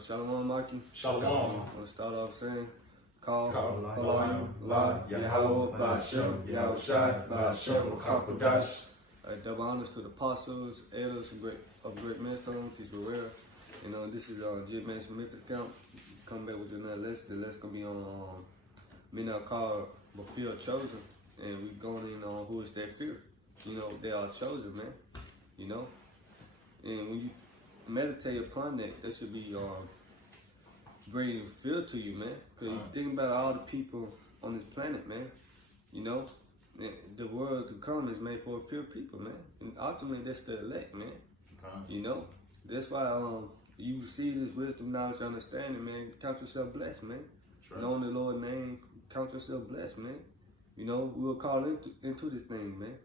Shalom, Mikey. Shalom. We'll start off saying, Call Allah, Yahweh, Ba'ashem, Yahushai, Ba'ashem, Chakadash. Double honors to the apostles, elders of great millstone, Teach Rivera. This is Jib Man's Memphis Camp. Come back with another lesson. The lesson gonna be on men are called but few are chosen, and we going in on who is that fear. They are chosen, man. And when you meditate upon that, that should be bringing fear to you, man. Because you think about all the people on this planet, man. The world to come is made for a few people, man. And ultimately, that's the elect, man. That's why you receive this wisdom, knowledge, understanding, man. Count yourself blessed, man. Right. Knowing the Lord's name, count yourself blessed, man. We were called into this thing, man,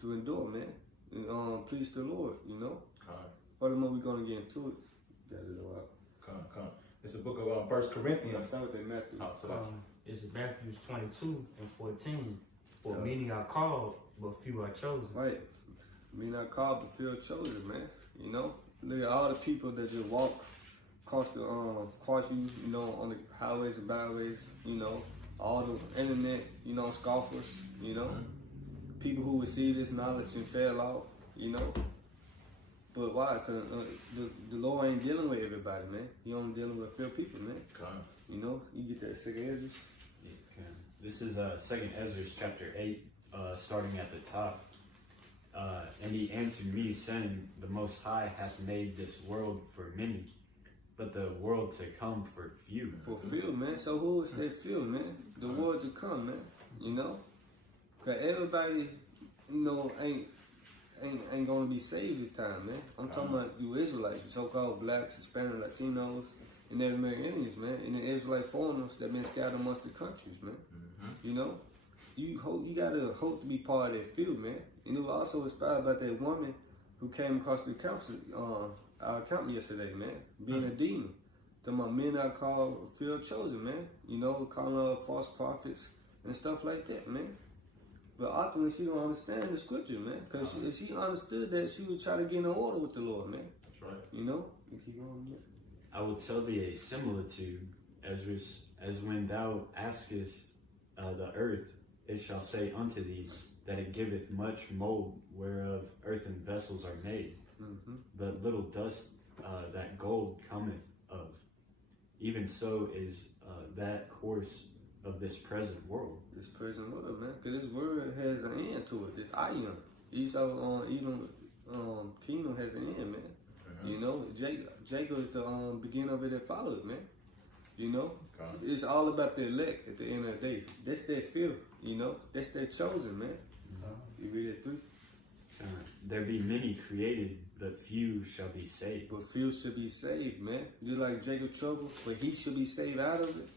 to endure, man. And please the Lord, Furthermore, we're going to get into it. Got it all out. Come. It's the book of 1 Corinthians. Start with that Matthew. It's Matthew 22 and 14. For many are called, but few are chosen. Right. Many are called, but few are chosen, man. Look at all the people that just walk across you, on the highways and byways, all the internet, scoffers, people who receive this knowledge and fell out, But why? Because the Lord ain't dealing with everybody, man. He only dealing with a few people, man. You get that second Ezra. This is 2nd Ezra chapter 8, starting at the top. And he answered me, saying, The Most High hath made this world for many, but the world to come for few. For few, man. So who is that few, man? The world to come, man. Because everybody, ain't gonna be saved this time, man. I'm talking about you Israelites, you so-called blacks, Hispanic, Latinos, and Native American Indians, man, and the Israelite foreigners that been scattered amongst the countries, man. You gotta hope to be part of that field, man. And it was also inspired by that woman who came across the council, our camp yesterday, man, being a demon. Talking about men are called field chosen, man. Calling false prophets and stuff like that, man. But ultimately, she don't understand the scripture, man. Because if she understood that, she would try to get in order with the Lord, man. That's right. You keep going, man. I will tell thee a similitude, Ezras, as when thou askest the earth, it shall say unto thee, that it giveth much mold, whereof earthen vessels are made. But little dust that gold cometh of. Even so is that course of this present world. This present world, man. Because this world has an end to it. This ion. Esau, even kingdom has an end, man. Jacob is the beginning of it that followed, man. It's all about the elect at the end of the day. That's their fear, That's their chosen, man. You read it through? There be many created, but few shall be saved. But few should be saved, man. Just like Jacob trouble, but he should be saved out of it.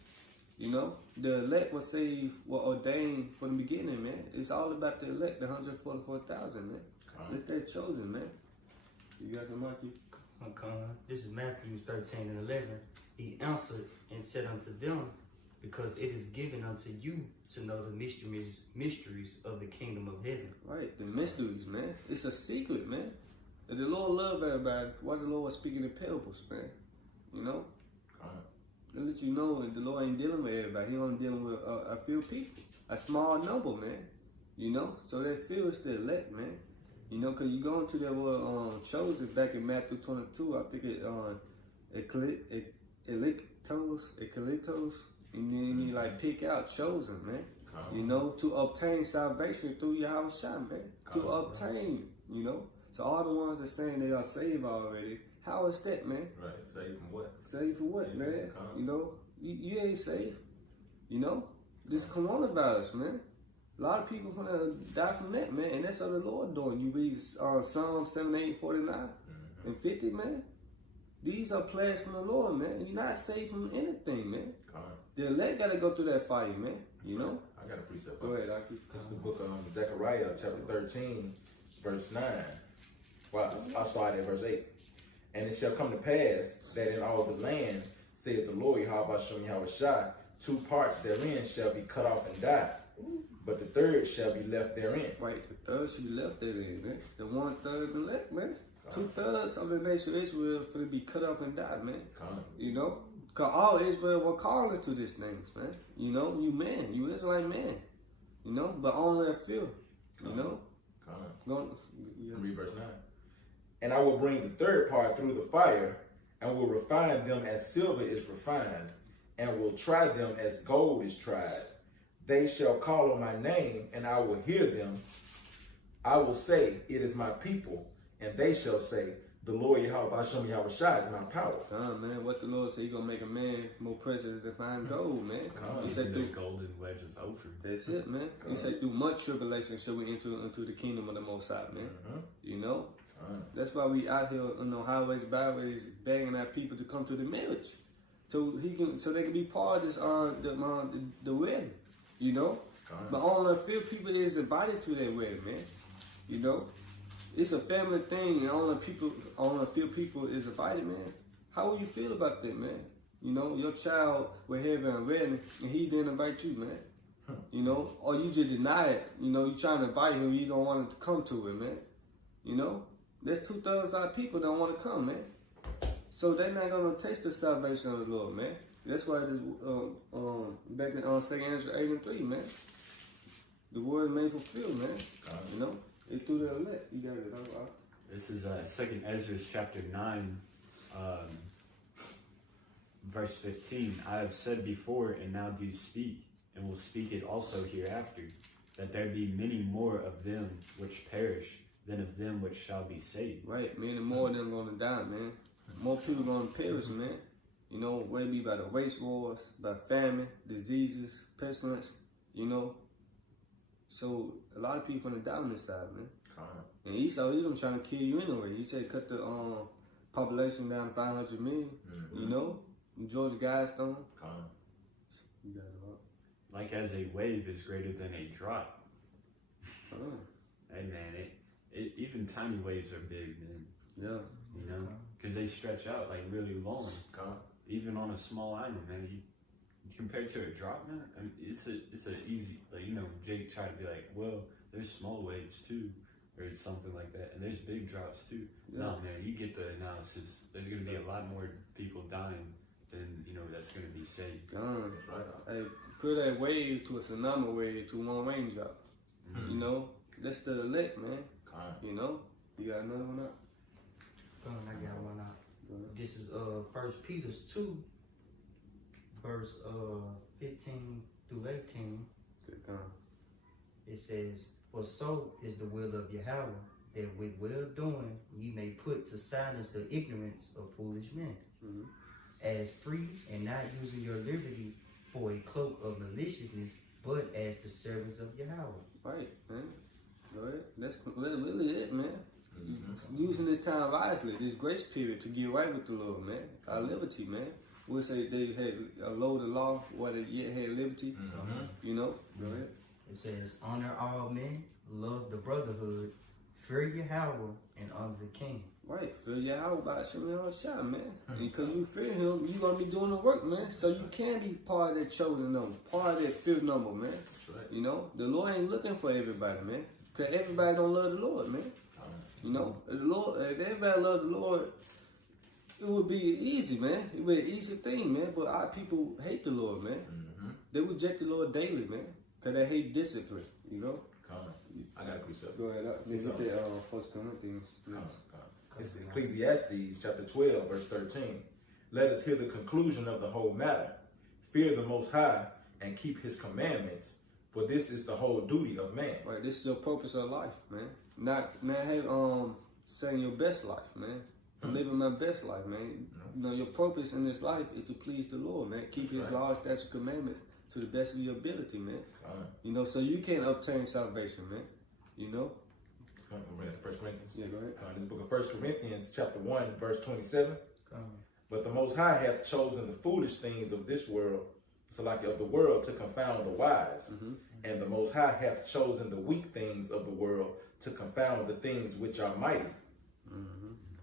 The elect was saved, were ordained from the beginning, man. It's all about the elect, the 144,000, man. Let that chosen, man. You got some, Mikey? This is Matthew 13 and 11. He answered and said unto them, Because it is given unto you to know the mysteries of the kingdom of heaven. Right, the mysteries, man. It's a secret, man. If the Lord love everybody, why the Lord speaking in parables, man? They let you know that the Lord ain't dealing with everybody. He only dealing with a few people, a small number, man. So that few is the elect, man. Because you go into that word chosen back in Matthew 22, I think Ekalitos, and then you pick out chosen, man. To obtain salvation through Yahushua, man. To obtain, So all the ones that saying they are saved already, how is that, man? Right. Saved from what? Saved from what, man? You ain't safe. This coronavirus, man. A lot of people gonna die from that, man. And that's what the Lord doing. You read Psalm 78, 49 and 50, man. These are plagues from the Lord, man. You're not safe from anything, man. The elect gotta go through that fire, man. I got a precept. Go ahead, Aki. It's the book of Zechariah, chapter 13, verse 9. Well, I'll start at verse 8. And it shall come to pass that in all the land, saith the Lord, Yahweh Yahushua, 2 parts therein shall be cut off and die, but the third shall be left therein. Right, the third should be left therein, man. The 1/3 elect, man. 2/3 of the nation of Israel for to be cut off and die, man. Con. You know? Because all Israel were called to these things, man. You know, you man, you Israelite man. You know, but only a few. You know? Don't, yeah. Read verse 9. And I will bring the third part through the fire, and will refine them as silver is refined, and will try them as gold is tried. They shall call on my name, and I will hear them. I will say, it is my people, and they shall say, the Lord Yahweh Hashem Yahweh Shai is my power. Man, what the Lord said, He gonna make a man more precious than fine gold, man. He said through golden wedge of Ophir. That's it, man. He said through much tribulation shall we enter into the kingdom of the Most High, man. You know, that's why we out here on the highways, byways, begging our people to come to the marriage, so they can be part of this the wedding. You know, but only a few people is invited to that wedding, man. You know. It's a family thing, and only a few people is invited, man. How will you feel about that, man? You know, your child will have a wedding, and he didn't invite you, man. You know, or you just deny it. You know, you trying to invite him, you don't want him to come to it, man. You know, there's 2/3 of our people don't want to come, man. So they're not gonna taste the salvation of the Lord, man. That's why this back in 2 Ezra 8:3, man. The word made fulfilled, man. You know. They threw the elect. You got it. This is 2 Ezra chapter 9, verse 15. I have said before, and now do speak, and will speak it also hereafter, that there be many more of them which perish than of them which shall be saved. Right, man. And more of them going to die, man. More people going to perish, man. You know, whether it be by the race wars, by famine, diseases, pestilence, you know. So a lot of people going to die on this side, man. And Esau, he's trying to kill you anyway. He said cut the population down to 500 million. You know, George Guidestone. You got it right. Like as a wave is greater than a drop. Hey man, even tiny waves are big, man. Yeah. You know, because they stretch out like really long. Even on a small island, man. Compared to a drop, man, I mean, it's a easy, like, you know, Jake tried to be like, well, there's small waves too, or something like that, and there's big drops too. Yeah. No, man, you get the analysis. There's going to be a lot more people dying than, you know, that's going to be saved. That's right. Hey, put that wave to a tsunami wave to one raindrop. You know, that's the elect, man. You know, you got another one up? I got one out. This is 1 Peter 2. Verse 15 through 18, it says, for so is the will of Yahweh, that with well doing ye may put to silence the ignorance of foolish men, as free and not using your liberty for a cloak of maliciousness, but as the servants of Yahweh. Right, man. Go ahead. That's really it, man. Using this time wisely, this grace period to get right with the Lord, man. Our liberty, man. We'll say they had a low the law, while they yet had liberty. You know? Go ahead. It says, honor all men, love the brotherhood, fear Yahweh, and honor the king. Right. Fear Yahweh by Hashem Yahweh Shai, man. And because you fear him, you're going to be doing the work, man. So you can be part of that chosen number, part of that fifth number, man. That's right. You know? The Lord ain't looking for everybody, man. Because everybody don't love the Lord, man. You know? If everybody love the Lord, it would be easy, man. It would be an easy thing, man. But our people hate the Lord, man. They reject the Lord daily, man. Because they hate discipline, you know? I got a precept. Go ahead. Let's get that 1 Corinthians. It's Ecclesiastes chapter 12, verse 13. Let us hear the conclusion of the whole matter. Fear the Most High and keep His commandments, for this is the whole duty of man. Right. This is your purpose of life, man. Not saying your best life, man. Living my best life, man. You know, your purpose in this life is to please the Lord, man. Keep His laws, statutes, commandments to the best of your ability, man. You know, so you can obtain salvation, man. You know? 1 Corinthians. Yeah, go ahead. This book of 1 Corinthians, chapter 1, verse 27. But the Most High hath chosen the foolish things of this world, so like of the world, to confound the wise. And the Most High hath chosen the weak things of the world to confound the things which are mighty.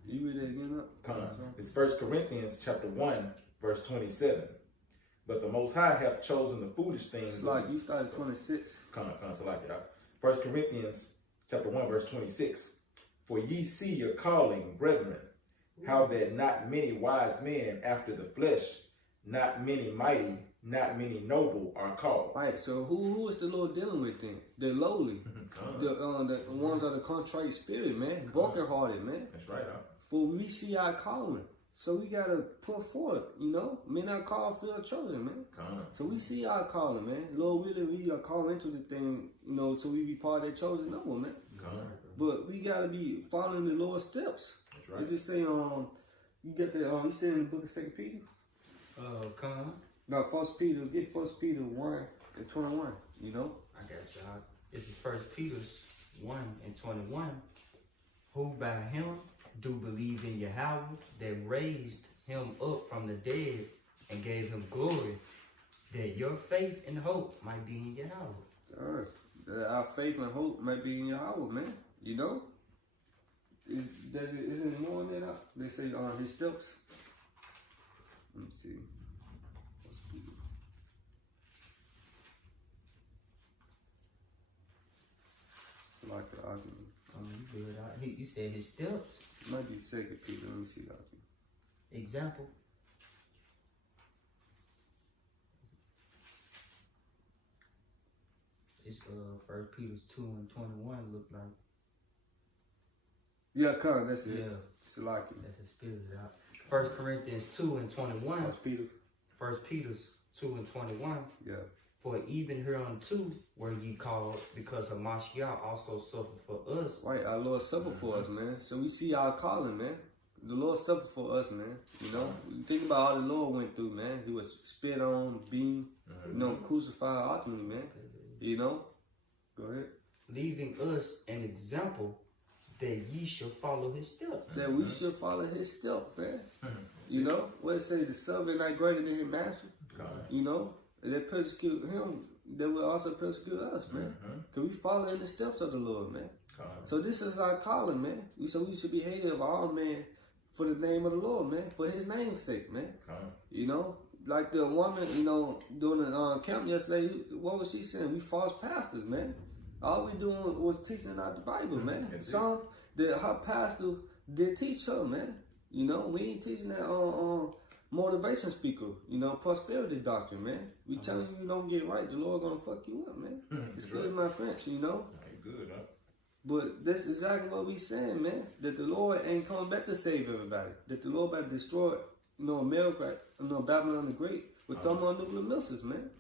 You read that again up? It's 1 Corinthians chapter 1, verse 27. But the Most High hath chosen the foolish things. It's like you started 26. So like it out. 1 Corinthians chapter 1, verse 26. For ye see your calling, brethren, how that not many wise men after the flesh, not many mighty, not many noble are called. Right, so who is the Lord dealing with then? The lowly. The ones of the contrite spirit, man. Brokenhearted, man. That's right, huh? For we see our calling. So we gotta put forth, you know. Men are called, feel chosen, man. So we see our calling, man. Lord willing, we are called into the thing, you know, so we be part of that chosen number, man. But we gotta be following the Lord's steps. That's right. Does it say, you get the, you still in the book of 2 Peter? No, 1 Peter, get 1 Peter 1:21, you know? I got y'all. This is 1 Peter 1:21. Who by him do believe in Yahweh, that raised him up from the dead and gave him glory, that your faith and hope might be in Yahweh. That our faith and hope might be in Yahweh, man. You know? Isn't it more than that? They say on his steps. Let me see. Like the argument. You said his steps. It might be 2 Peter. Let me see the argument. Example. It's 1 Peter 2:21 look like. Yeah, come, that's it. Yeah. Salaki. That's his spirit out. 1 Corinthians 2:21. That's Peter. 1 Peter 2:21. Yeah. For even hereunto were ye called, because Hamashiach also suffered for us. Right, our Lord suffered for us, man. So we see our calling, man. The Lord suffered for us, man. You know, you think about all the Lord went through, man. He was spit on, beaten, you know, crucified ultimately, man. You know? Go ahead. Leaving us an example that ye shall follow his steps. That we should follow his steps, man. You know? What it say, the servant not greater than his master. You know? They persecute him, they will also persecute us, man. Because we follow in the steps of the Lord, man. So this is our calling, man. So we should be hated of all men for the name of the Lord, man. For his name's sake, man. You know? Like the woman, you know, doing the camp yesterday, what was she saying? We false pastors, man. All we doing was teaching out the Bible, man. Some, her pastor did teach her, man. You know, we ain't teaching that motivation speaker, you know, prosperity doctrine, man. We telling you don't get right, the Lord gonna fuck you up, man. Excuse my French, you know. Good, huh? But that's exactly what we saying, man. That the Lord ain't coming back to save everybody. That the Lord about to destroy, you know, America, you know, Babylon the Great with thermonuclear missiles, man.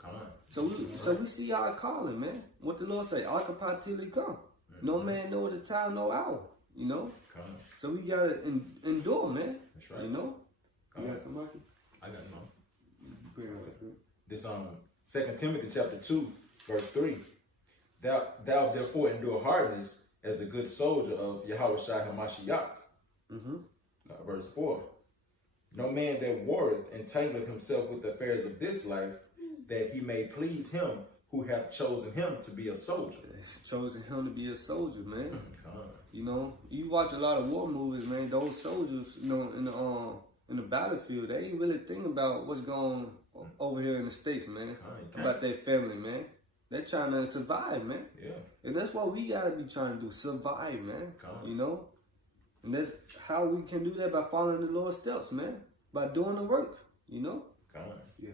So we see our calling, man. What the Lord say, occupy till he come. No man know the time, no hour, you know. So we gotta endure, man. That's right. You know. You got somebody? I got no. Bring it up, man. This 2 Timothy chapter 2, verse 3. Thou therefore endure hardness as a good soldier of Yahweh Shai HaMashiach. Verse 4. No man that warreth entangleth himself with the affairs of this life, that he may please him who hath chosen him to be a soldier. Chosen him to be a soldier, man. You know, you watch a lot of war movies, man. Those soldiers, you know, in the battlefield, they ain't really thinking about what's going on over here in the States, man. About their family, man. They're trying to survive, man. Yeah. And that's what we gotta be trying to do, survive, man. You know? And that's how we can do that, by following the Lord's steps, man. By doing the work, you know? Yeah.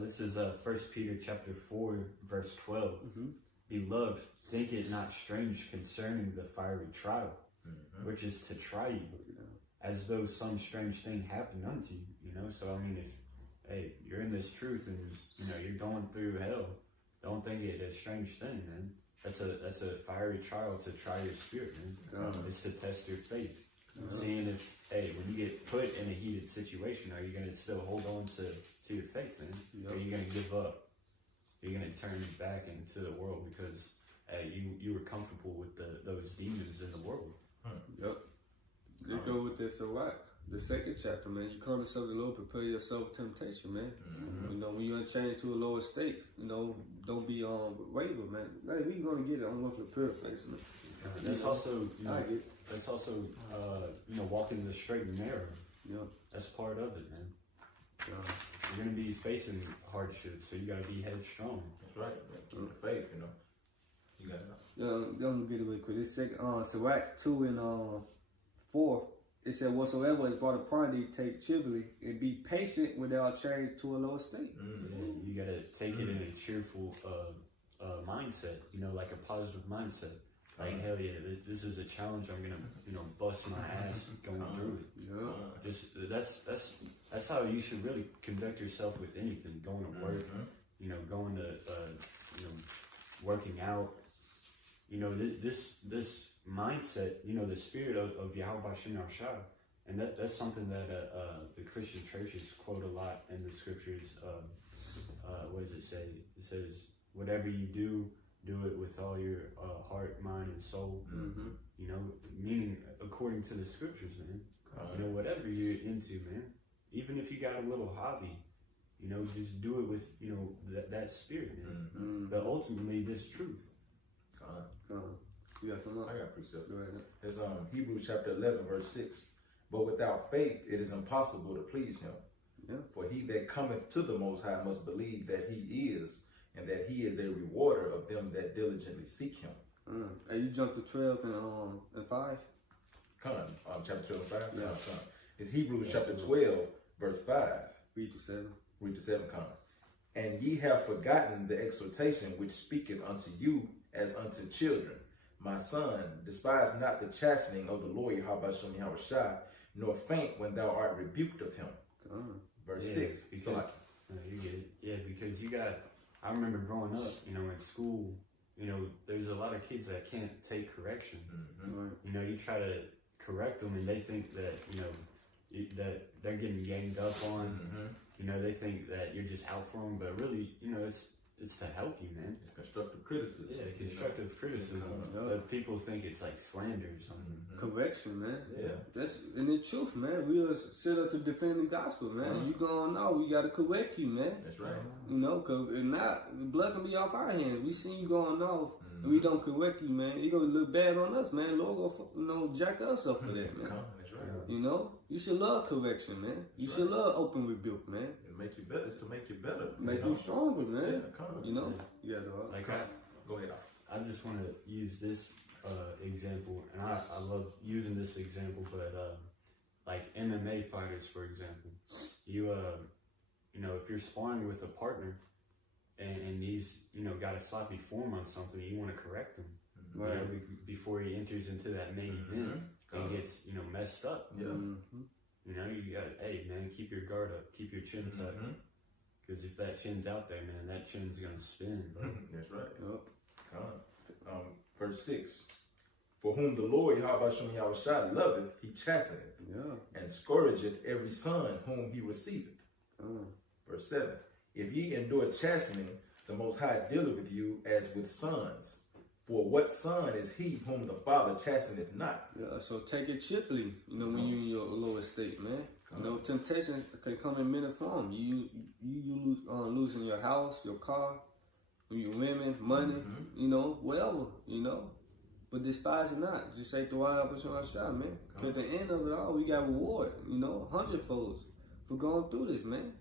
This is 1 Peter chapter 4, verse 12. Beloved, think it not strange concerning the fiery trial, which is to try you, as though some strange thing happened unto you, you know? So, I mean, if, hey, you're in this truth and, you know, you're going through hell, don't think it a strange thing, man. That's a fiery trial to try your spirit, man. It's to test your faith. Seeing if, hey, when you get put in a heated situation, are you going to still hold on to your faith, man? Or are you going to give up? Are you going to turn back into the world because you were comfortable with those demons in the world? Yep. They go with this a lot. The second chapter, man. You come to serve the Lord, prepare yourself for temptation, man. You know, when you're change to a lower state, you know, don't be waver, man. Hey, we gonna get it. I'm gonna prepare face, man. That's also, you know, that's also, you know, walking the straight and narrow. Yep. That's part of it, man. You're gonna be facing hardship, so you gotta be headstrong. That's right. Keep the faith, you know. You got it. I'm gonna get it really quick. It's Sirach 2 and 4. It said, "Whatsoever is brought upon thee, take chivalry, and be patient when thou art changed to a lower state." Yeah, you gotta take it in a cheerful mindset, you know, like a positive mindset. Like, hell yeah, this is a challenge. I'm gonna, you know, bust my ass going through it. Yeah. Just that's how you should really conduct yourself with anything. Going to work, you know, going to you know, working out. You know, this mindset, you know, the spirit of Yahweh Shem Yahshua, and that's something that the Christian churches quote a lot in the scriptures. What does it say? It says, "Whatever you do, do it with all your heart, mind, and soul." You know, meaning according to the scriptures, man. You know, whatever you're into, man. Even if you got a little hobby, you know, just do it with, you know, that spirit, man. But ultimately, this truth. You got some up? I got precept. Go ahead. It's Hebrews chapter 11, verse 6. But without faith, it is impossible to please him. Yeah. For he that cometh to the Most High must believe that he is, and that he is a rewarder of them that diligently seek him. Hey, you jumped to 12 and 5? Chapter 12, 5. Yeah. It's Hebrews chapter 12, verse 5. Read to 7. Read to 7, And ye have forgotten the exhortation which speaketh unto you as unto children. My son, despise not the chastening of the Lord Yahweh Shem Yahushua, nor faint when thou art rebuked of him. Verse 6. Because, you get it. Yeah, because you got, I remember growing up, you know, in school, you know, there's a lot of kids that can't take correction. You know, you try to correct them and they think that, you know, that they're getting ganged up on. You know, they think that you're just out for them, but really, you know, it's to help you, man. It's constructive criticism. Yeah, constructive criticism. But people think it's like slander or something. Correction, man. Yeah. That's in the truth, man. We are set up to defend the gospel, man. You gonna know we gotta correct you, man. That's right. You know, cause if not, the blood can be off our hands. We see you going off, and we don't correct you, man. You gonna look bad on us, man. Lord go, you know, jack us up for that, man. That's right. You know, you should love correction, man. You should love open rebuke, man. It make you better. It's to make you better. Make you stronger, man. Yeah, You know, yeah, dog. Like Go ahead. I just want to use this example, and I love using this example, but like MMA fighters, for example, you know, if you're sparring with a partner and he's, you know, got a sloppy form on something, you want to correct him, Right. you know, before he enters into that main event and gets, you know, messed up. Yeah. You know, you got, hey man, keep your guard up, keep your chin tucked, because if that chin's out there, man, that chin's gonna spin, bro. That's right. Yep. Verse 6. For whom the Lord Yahweh Shem Yahushua loveth, he chasteneth, and scourgeth every son whom he receiveth. Verse 7. If ye endure chastening, the Most High dealeth with you as with sons. For what son is he whom the Father chasteneth not? Yeah, so take it cheerfully, you know, when you're in your lower state, man. You know, temptation can come in many forms. You losing your house, your car, your women, money, you know, whatever, you know. But despise it not. Just say the word shot, man. Because at the end of it all, we got reward, you know, hundredfolds for going through this, man.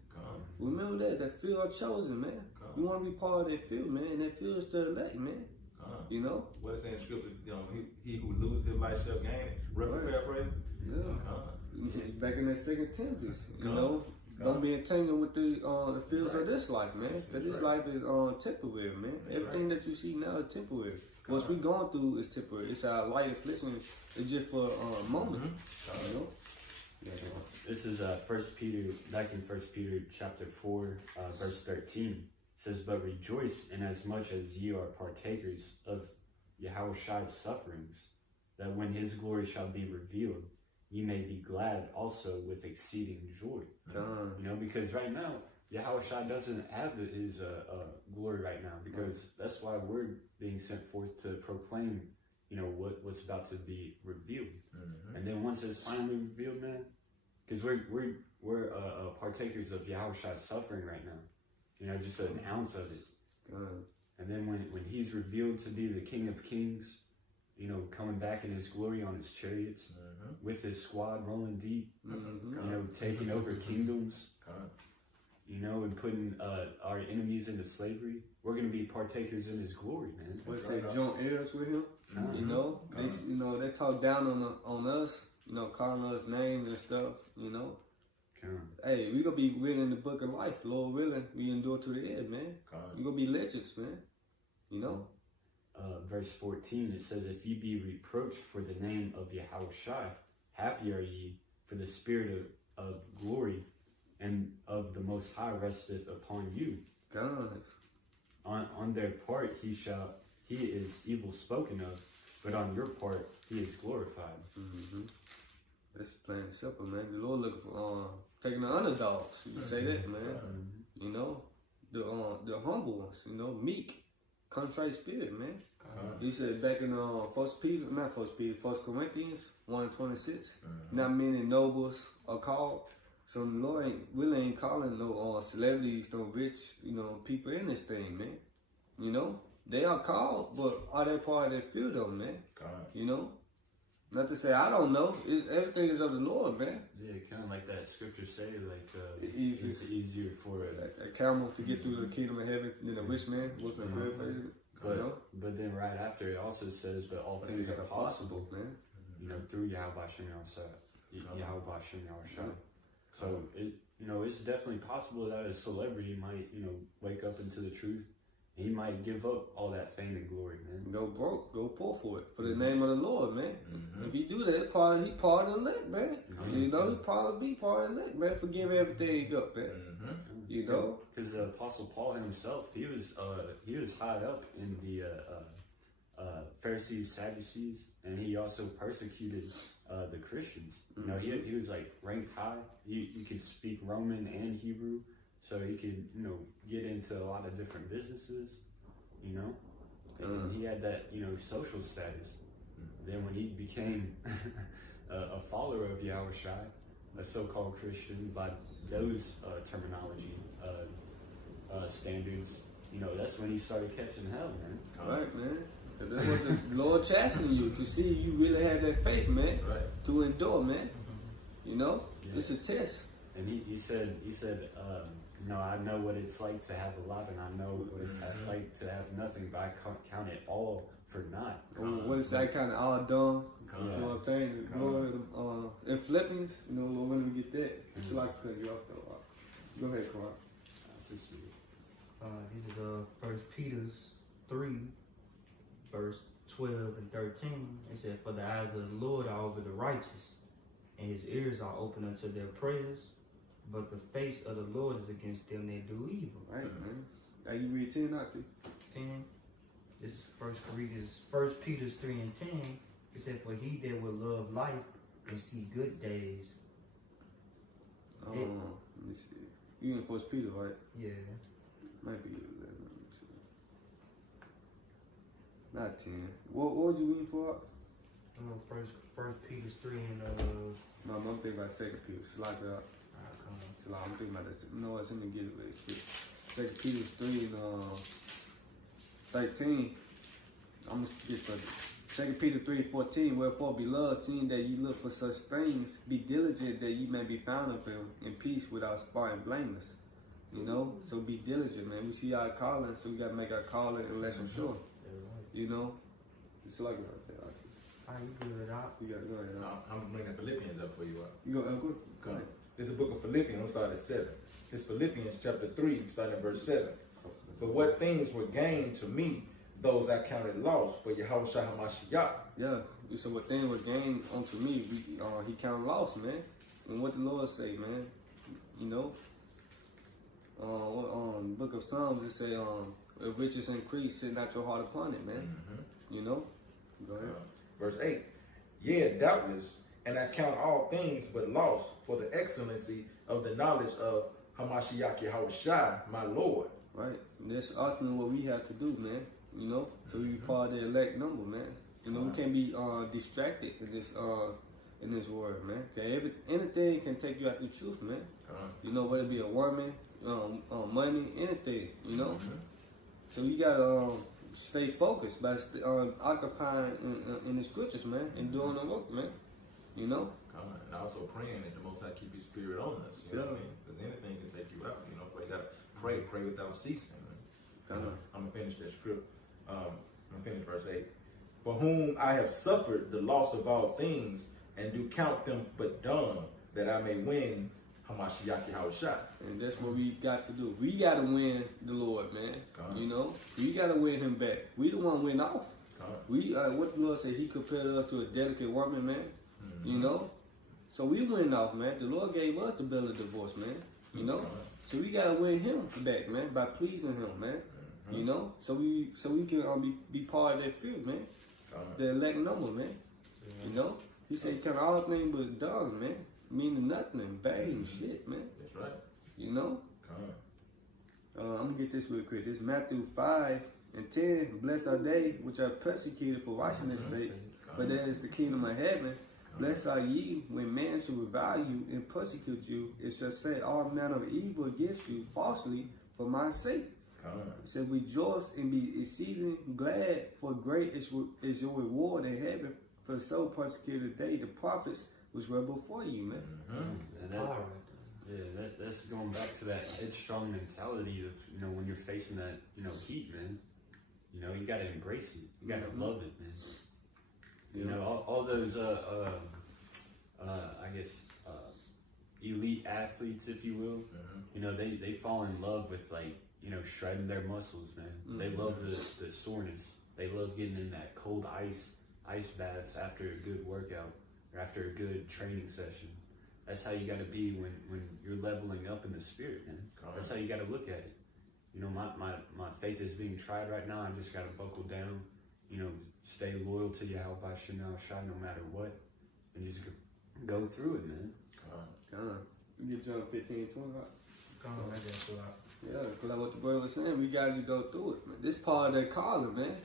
Remember that field are chosen, man. You want to be part of that field, man. And that field is the elect, man. You know? What it's in scripture, you know, he who loses his life shall gain it. Paraphrase? Yeah. Back in that 2 Timothy, you know? Don't be entangled with the fields of this life, man. Because this life is temporary, man. Everything that you see now is temporary. What we going through is temporary. It's our light affliction. It's just for a moment, you know? This is 1 Peter, back in 1 Peter chapter 4, verse 13. It says, but rejoice inasmuch as ye are partakers of Yahushua's sufferings, that when his glory shall be revealed, ye may be glad also with exceeding joy. You know, because right now, Yahushua doesn't have his glory right now, because that's why we're being sent forth to proclaim, you know, what's about to be revealed. And then once it's finally revealed, man, because we're partakers of Yahushua's suffering right now. You know, just an ounce of it. And then when he's revealed to be the King of Kings, you know, coming back in his glory on his chariots, with his squad rolling deep, you know, taking over kingdoms, you know, and putting our enemies into slavery. we're going to be partakers in his glory, man. What's that? Joint heirs with him. Mhm. You know, they talk down on us. You know, calling us names and stuff. You know, hey, we gonna be winning the book of life, Lord willing. We endure to the end, man. We gonna be legends, man. You know. Verse 14, it says, if ye be reproached for the name of Yahushua, happy are ye, for the spirit of glory and of the Most High resteth upon you. God. On their part he is evil spoken of, but on your part he is glorified. Mm-hmm. That's plain and simple, man. The Lord looking for taking the underdogs. You can say that, man. Mm-hmm. You know, the humble ones. You know, meek, contrite spirit, man. He said back in 1 Corinthians 1:26, not many nobles are called. So the Lord really ain't calling no celebrities, no rich, people in this thing, man. You know, they are called, but are they part of that field though, man? You know, not to say I don't know. Everything is of the Lord, man. Yeah, kind of like that scripture say, like it's easier for a camel to get through the kingdom of heaven than a rich man wasn't But then right after it also says, but all things are possible, man. You know, through Yahweh Shem Yahushua. So it's definitely possible that a celebrity might, wake up into the truth. He might give up all that fame and glory, man. Go broke, go poor for it, for the name of the Lord, man. If he do that, he part of the elect, man. You know, he probably be part of the elect, man. Forgive everything he got, man. You know, because Apostle Paul himself, he was high up in the Pharisees, Sadducees, and he also persecuted the Christians. You know, he was like ranked high. He could speak Roman and Hebrew, so he could get into a lot of different businesses. And he had that social status. Then when he became a follower of Yahushua, a so-called Christian by those terminology standards, that's when he started catching hell, man. All right, man. That's what the Lord chastening you to see you really had that faith, man, to endure, man. It's a test. And he said, I know what it's like to have a lot, and I know what it's like to have nothing, but I count it all for naught. What is that kind of all done to obtain the glory? In Philippians, Lord, when we get that, it's like cut you off though. Go ahead, Carl. This is 1 Peter 3, verse 12 and 13. It said, for the eyes of the Lord are over the righteous, and his ears are open unto their prayers, but the face of the Lord is against them that do evil. Right, man. Now you read 10 out there. 10. This is 1 Peter 3 and 10. It said, for he that will love life and see good days. Let me see. You in 1 Peter, right? Yeah. Might be 11. Not 10. What would you read for? First Peter 3 and No, I'm thinking about 2 Peter. Slide it up. I'm thinking about this. No, it's in the get it really quick. 2 Peter 3 and 13. I'm gonna get for 2 Peter 3:14. Wherefore, beloved, seeing that ye look for such things, be diligent that ye may be found of him in peace, without spot and blameless. So be diligent, man. We see our calling, so we gotta make our calling and lesson sure. It's like right there. How you do it out? You gotta go ahead. I'm bringing Philippians up for you. You go ahead. This is the book of Philippians. I'm starting at 7. It's Philippians chapter 3, starting at verse 7. For what things were gained to me, those I counted loss for Yahushua HaMashiach. Yeah. So what things were gained unto me, he counted loss, man. And what the Lord say, man? Book of Psalms, it say, if riches increase, set not your heart upon it, man. Go ahead. Verse 8. Yea, doubtless, and I count all things but loss for the excellency of the knowledge of Hamashiach Yahushua, my Lord. Right. And that's often what we have to do, man. So we be part of the elect number, man. We can't be distracted in this world, man. Okay, anything can take you out the truth, man. Whether it be a woman, money, anything. So you gotta stay focused by occupying in the scriptures, man, and doing the work, man. And also praying that the Most High keep His Spirit on us. You know what I mean? Because anything can take you out. So you gotta pray without ceasing. Man. Come on. I'm gonna finish that script. I'm gonna finish verse 8. For whom I have suffered the loss of all things, and do count them but dung, that I may win Hamashiach Yahushua. And that's what we got to do. We got to win the Lord, man. You know, we got to win him back. We the one win off. We what the Lord said, he compared us to a delicate woman, man. You know, so we win off, man. The Lord gave us the bill of divorce, man. You know, so we got to win him back, man, by pleasing him, man. You know, so we can be part of that field, man. The elect number, man. You know, he said he count all things but dung, man. Meaning nothing, bang, shit, man. That's right. You know? I'm gonna get this real quick. This Matthew 5:10. Blessed are they which are persecuted for righteousness' sake, for that is the kingdom of heaven. Blessed are ye when men shall revile you and persecute you, and shall say all manner of evil against you falsely for my sake. It said, rejoice and be exceeding glad, for great is your reward in heaven. For so persecuted they the prophets which were before you, man. And that's going back to that headstrong mentality of, you know, when you're facing that, you know, heat, man. You know, you got to embrace it. You got to love it, man. You know, all those, I guess, elite athletes, if you will, you know, they fall in love with, like, you know, shredding their muscles, man. They love the soreness. They love getting in that cold ice baths after a good workout or after a good training session. That's how you got to be when you're leveling up in the spirit, man. That's how you got to look at it. You know, my faith is being tried right now. I just got to buckle down, you know, stay loyal to Yahweh Shai no matter what, and just go through it, man. You get John 15:20. Come on, I guess. Yeah, because like what the brother was saying, we got to go through it, man. This part of their calling, man.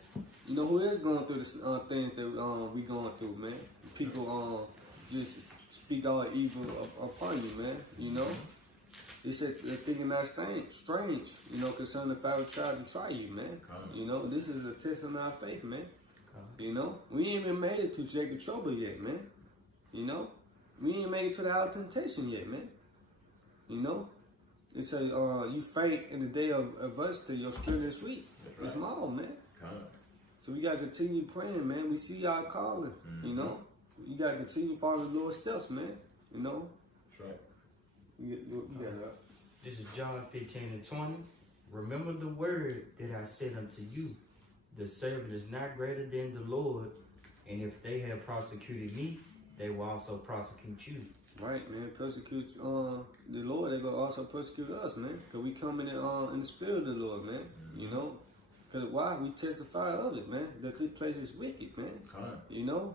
You know, who is going through the things that we going through, man? People just speak all evil upon you, man. You know? They said they're thinking that strange, you know, concerning the fact we tried to try you, man. You know, this is a test of our faith, man. You know? We ain't even made it to Jacob trouble yet, man. You know? We ain't made it to the hour of temptation yet, man. You know? It says, you faint in the day of adversity, your strength is weak. It's small, man. So we got to continue praying, man. We see our calling, you know. You got to continue following the Lord's steps, man. You know. That's right. This is John 15:20. Remember the word that I said unto you. The servant is not greater than the Lord, and if they have prosecuted me, they will also prosecute you. Right, man. Persecute the Lord. They will also persecute us, man. Because we come in the spirit of the Lord, man. You know. Because why? We testify of it, man. That this place is wicked, man. You know.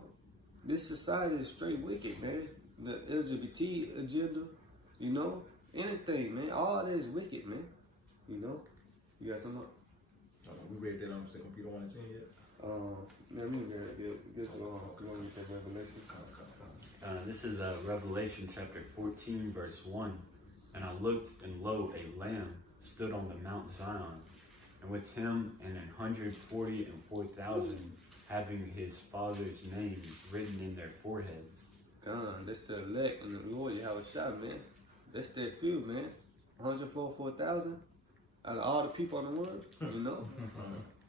This society is straight wicked, man. The LGBT agenda, you know. Anything, man. All that is wicked, man. You know. You got something up? We read that on 2 Peter 1:10 yet? Let me get going to Revelation. This is Revelation chapter 14, verse 1. And I looked, and lo, a lamb stood on the Mount Zion, and with him and 144,000 having his father's name written in their foreheads. That's the elect and the Lord Yahweh Shai, man. That's that few, man. 144,000 out of all the people in the world, you know.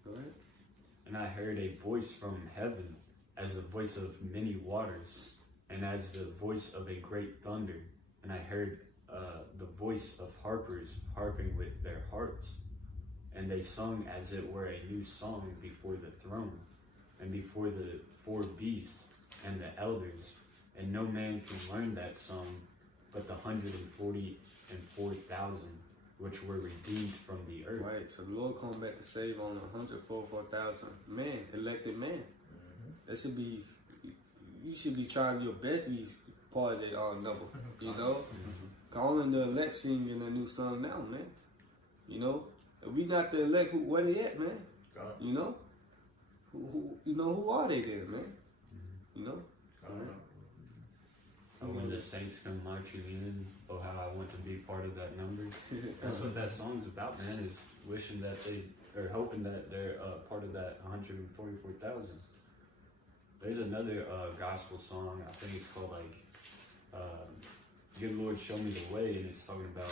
Go ahead. And I heard a voice from heaven, as the voice of many waters, and as the voice of a great thunder. And I heard the voice of harpers harping with their harps. And they sung as it were a new song before the throne, and before the 4 beasts and the elders. And no man can learn that song but the 144,000 which were redeemed from the earth. Right, so the Lord come back to save on 144,000 men, elected men. That should be, you should be trying your best to be part of that number, you know? Calling the elect singing a new song now, man. You know? If we not the elect, where they at, man? You know? Who are they there, man? You know? When the saints come marching in, oh how I want to be part of that number. That's what that song's about, man, is wishing that or hoping that they're part of that 144,000. There's another gospel song, I think it's called like, Good Lord Show Me the Way, and it's talking about,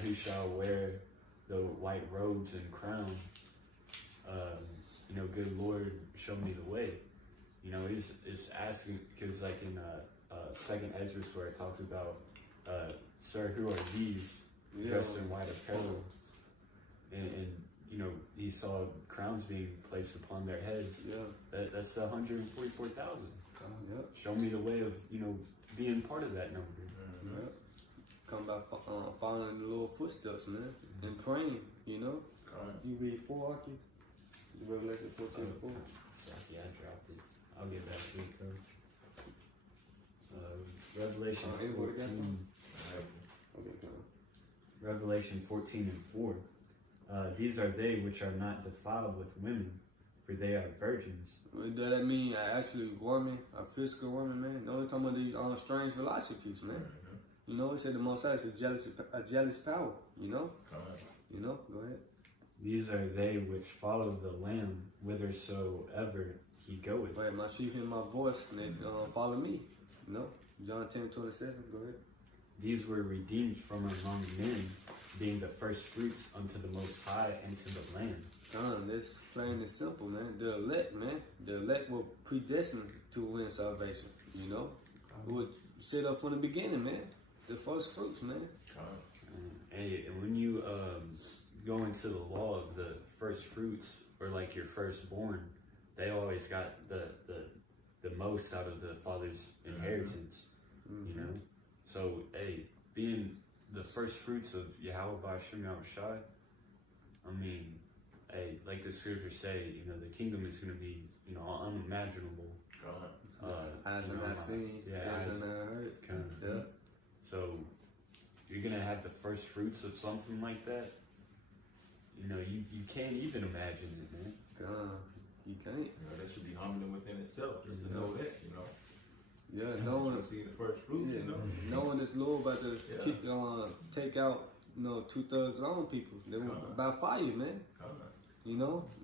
who shall wear the white robes and crown. Good Lord, show me the way. It's asking, because like in Second Ezra, where it talks about, sir, who are these dressed in white apparel? And he saw crowns being placed upon their heads. Yeah, that's 144,000. Yep. Show me the way of being part of that number. Yep. Come by following the little footsteps, man, and praying. You read 4, Aki? Revelation 14:4. Yeah, I dropped it. I'll get back to it though. Revelation 14. Revelation 14:4. These are they which are not defiled with women, for they are virgins. Does that mean actually woman, a physical woman, man? The only talking about these strange philosophies, man. It said the Most High is a jealous power. Go ahead. These are they which follow the Lamb whithersoever he goeth. Right, my sheep hear my voice and they follow me. John 10:27. Go ahead. These were redeemed from among men, being the first fruits unto the Most High and to the Lamb. That's plain and simple, man. The elect, man. The elect were predestined to win salvation. It was set up from the beginning, man. The first fruits, man. And when you go into the law of the first fruits, or like your firstborn, they always got the most out of the father's inheritance. So being the first fruits of Yahweh B'Shem Yahushai, like the scriptures say, the kingdom is going to be, unimaginable. Eyes have not seen, ears have not heard. Yeah. So you're going to have the first fruits of something like that. You can't even imagine it, man. You can't. That should be humbling within itself, just to know that, Yeah, knowing see the first fruit, knowing this Lord about to take out, 2/3 of our people. They were by fire, man.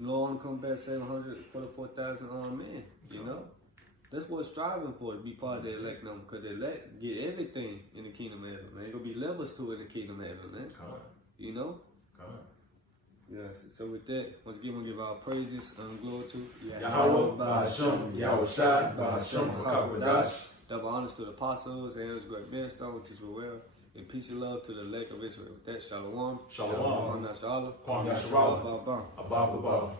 Lord come back 744,000 armed men. That's what we're striving for, to be part of the elect number, because the elect get everything in the kingdom of heaven, man. There's gonna be levels to it in the kingdom of heaven, man. Yes. So with that, once again, we'll give our praises and glory to Yahweh B'Shem Yahushai B'Shem HaKadosh. Double honors to the apostles and his great minister, which is well. And peace and love to the elect of Israel. With that, shalom. Shalom. Kwam Yashala. Kwam Yashala. Abba.